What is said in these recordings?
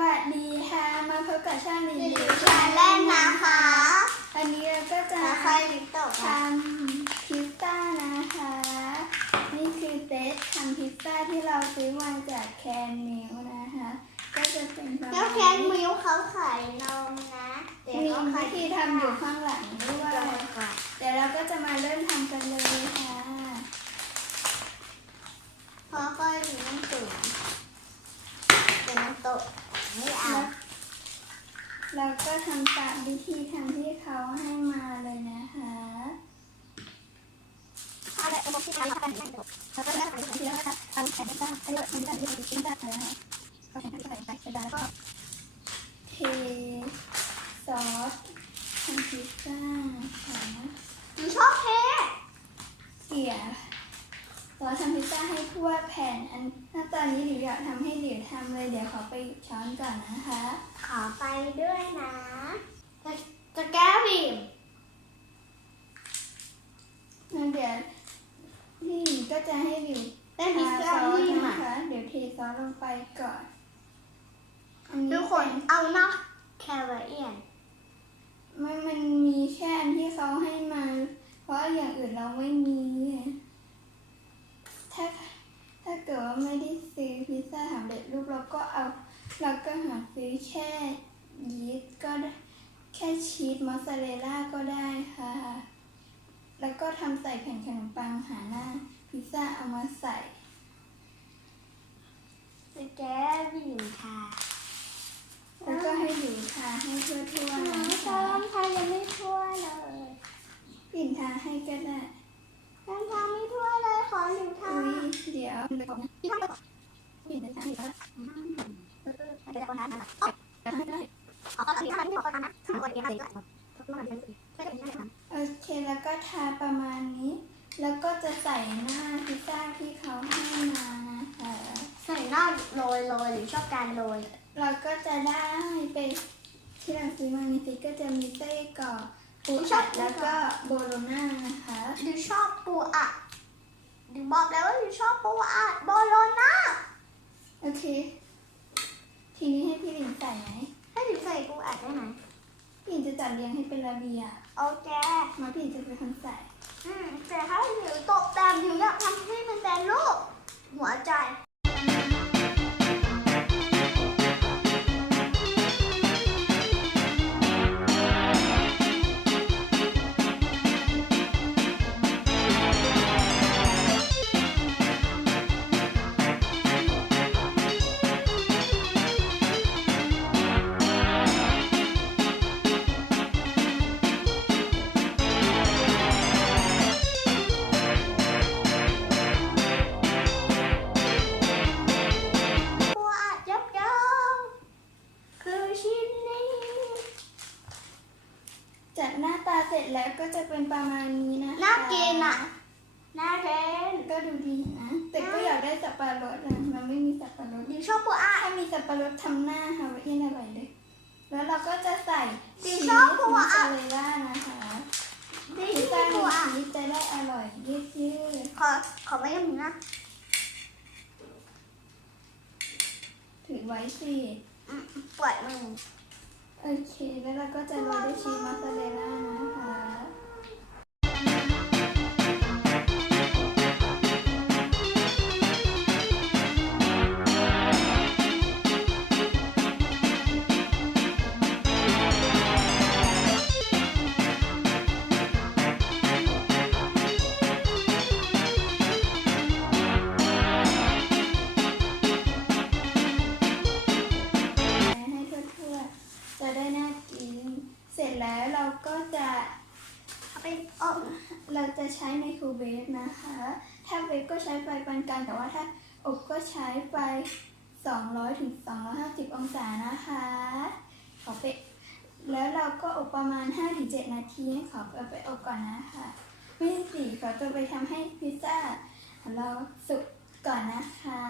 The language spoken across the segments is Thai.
วัสดีค่ะ มาพบกับช่องลิลิลิลิชาเล่นนะคะ วันนี้เราก็จะจะค่อยลิปตกทำพิซซ่านะคะ นี่คือเซตทำพิซซ่าที่เราซื้อมาจากแคนมิลนะคะ ก็จะเป็นประแล้วมาณแคนมิวเขาขายนมนะเดี๋ยวมีเขาขาวิยธีทำอยู่ข้างหลังด้วยค่ะเดี๋ยวเราก็จะมาเริ่มทำกันเลยค่ะเพราะค่อยมีน้ำสูงเดี๋ยวมันตก ไม่เอา เราก็ทำตามวิธีทำที่เขาให้มาเลยนะคะเอาเลยเอาไปที่ร้านแล้วกันนะแล้วก็เริ่มทำทีละขั้นทำแผ่นพิซซ่าให้เราทำแบบที่เราพิซซ่าเลยนะคะก็แผ่นที่ใส่ไปกระดาแล้วก็เทซอสทำพิซซ่าค่ะหนูชอบเทเกี่ยซอสทำพิซซ่าให้ทั่วแผ่นอันถ้าตอนนี้หลิวอยากทำำเลยเดี๋ยวขอไปหยิบช้อนก่อนนะคะ ขอไปด้วยนะจะจะแก้บีมงั้นเดี๋ยวพี่หลิวก็จะให้หลิวเป็นพิซทาซ่าซอสที่นะมาคะเดี๋ยวเทซอสลงไปก่อนอัน ทุ นี้ กคน เป็น เอานอกแครเอียน มันมันมีแค่อันที่เขาให้มา เพราะอย่างอื่นเราไม่มี ถ้าถ้าเกิดว่าไม่ได้ซื้อพิซซ่าสำเร็จรูป เราก็เอาเราก็หาซื้อแค่ยีสต์ก็ได้แค่ชีสมอสซาเรลล่าก็ได้ค่ะ แล้วก็ทำใส่แผ่นขนมปังหาหน้า พิซซ่าเอามาใส่จะแก้บีมค่ะแล้วก็ให้หลิวทาให้ทั่วๆหนูนะชอคะบทายังไม่ทั่วเลยปิ่นทาให้ก็ได้ยังทำไม่ทั่วเลยขอหนูทอุ้ยเดี๋ยวเดี๋ยวก่อนนะำพี่ทำไปก่ อนปิ่นจะทาให้แล้วเดี๋ยวคนทำนะทาให้ได้อ๋อพี่ทำที่บอกทำนะสามคนเองทำเลยก็ไม่ได้ไม่ได้ไม่ได้โอเคแล้วก็ทาประมาณนี้ แล้วก็จะใส่หน้าพิซซ่าที่เขาให้มานะคะใส่หน้าโรยโรยหรือชอบการโรยเราก็จะได้เป็นที่เราซื้อมาในซิก็จะมีไส้กรอกปูอัดแล้วก็โบโลน่านะคะหรือชอบปูอัดหรือบอกแล้วว่าหรือชอบปูอัดโบโลน่าโอเค ทีนี้ให้พี่หลินใส่ไหม ให้หรือใส่ปูอัดได้ไหม พี่หลิน จะจัดเรียงให้เป็นระเบียบโอเค มาพี่หลินจะเป็นคนใส่ อืมแต่ถ้าหรือตกแต่งหรืออยากทำให้มันเป็นรูปหัวใจ จแล้วก็จะเป็นประมาณนี้นะคะน่ากินอะน่าเทนก็ดูดีนะแต่ก็อยากได้สับปะรดอะมันไม่มีสับปะรดหรือชอบปูอัดถ้ามีสับปะรดทำหน้าฮาวายเอียนอร่อยเลย แล้วเราก็จะใส่ดิชีสชอบปูมอสอัซาดเรลล่านะคะดิพิซชซ่าอบปูมีอัดชีสจะได้อร่อยยืดยืดขอขอไม่ยังนะๆถือไว้สิอืมปล่อยมือ โอเค แล้วเราก็จะโรยด้วยชีสมอสซาเรลล่านะคะ จะเอาไปอบเราจะใช้ไมโครเวฟนะคะ ถ้าเวฟก็ใช้ไฟปานกลางแต่ว่าถ้าอบก็ใช้ไฟ 200ถึง250 องศานะคะ ขอไปแล้วเราก็อบประมาณ 5-7 นาทีขอเอาไปอบก่อนนะคะไม่สิขอตัวไปทำให้พิซซ่าของเราสุกก่อนนะคะ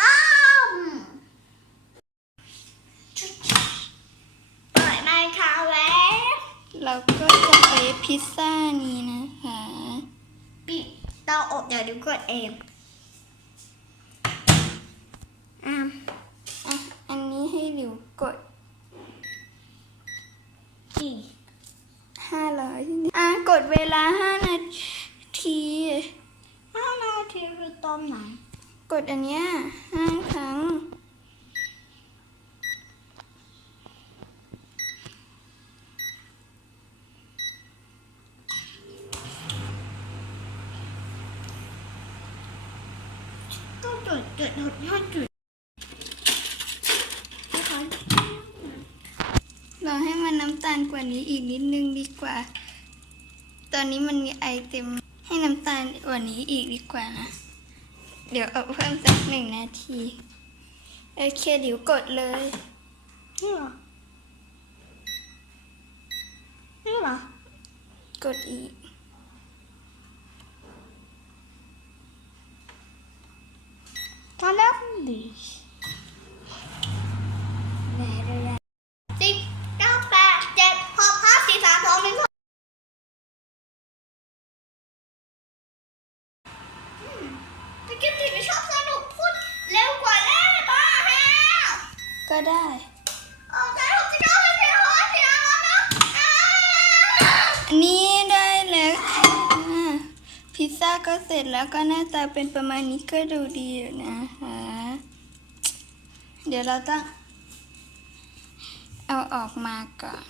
อ้าวเปิดไมโครเวฟ เราก็จะเวฟ พิซซ่านี้นะคะปิดเตาอบเดี๋ยวดูกดเองอะอะกดจีห้าร้อยอะกดเวลาห้านาทีห้านาทีคือตอนไหน กดอันเนี้ยห้าครั้ง ก็ จุดจุดจุดห้าจุดเราให้มันน้ำตาลกว่านี้อีกนิดนึงดีกว่า ตอนนี้มันมีไอเต็ม ให้น้ำตาลกว่านี้อีกดีกว่านะ เดี๋ยวเอาเพิ่มสักหนึ่งนาที โอเคเดี๋ยวกดเลยนี่เหรอ นี่เหรอ กดอีก ตอนแรกดีแหน่เลยอะสิบเก้าแปดเจ็ดหกห้าสี่สามสองหนึ่งอืมตะกี้ติดชอบสนุกพูดเร็วกว่าเล่นบ้าฮะก็ได้ ก็เสร็จแล้วก็หน้าตาเป็นประมาณนี้ก็ดูดีอยู่นะคะเดี๋ยวเราต้องเอาออกมาก่อน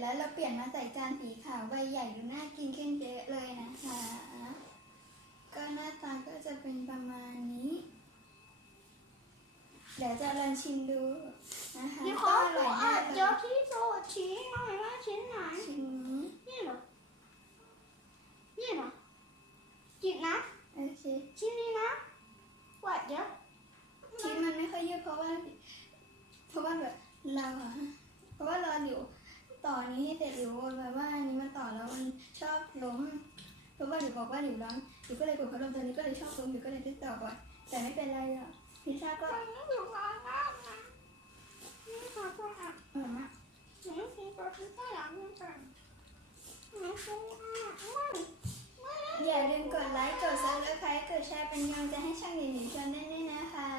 แล้วเราเปลี่ยนมาใส่จานสีขาวใบใหญ่ดูน่ากินขึ้นเยอะเลยนะคะ ก็หน้าตาก็จะเป็นประมาณนี้ เดี๋ยวจะลองชิมดูนะคะนี่ก็เขาอร่อยอะมากเลเดี๋ยวยที่โซชี้หน่อยว่าชิ้นไหนชิ้นนี้นี่เหรอ นี่เหรอจิกนะ โอเค ชิ้นนี้นะวัดเดี๋ยว ชิ้นมันไม่ค่อยยืดเพราะว่า เพราะว่าแบบเราอะเพราะว่าเราอยู่ต่อนี้ให้เสร็จอยู่แบบว่าอันนี้มันต่อแล้วมันชอบล้มเพราะว่าหนู บอกว่าหนูร้อนหนูก็เลยกดพัดลมตัวนี้ก็เลยชอบลมหนูก็เลยติดต่อก่อนแต่ไม่เป็นไรหรอกพิซซ่าก็อันนี้อยู่ร้านน้ำนะนี่ค่ะก็อะออมาหนูกินตัวพิซซ่าหลังนึงก่อนหนูกินอะอย่าลืมกดไลค์ กดซับสไครต์กดแชร์เป็นกำลังใจให้ช่องหนิงหนิงชวนได้ด้วยนะคะ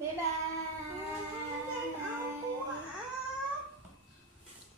บ๊ายบาย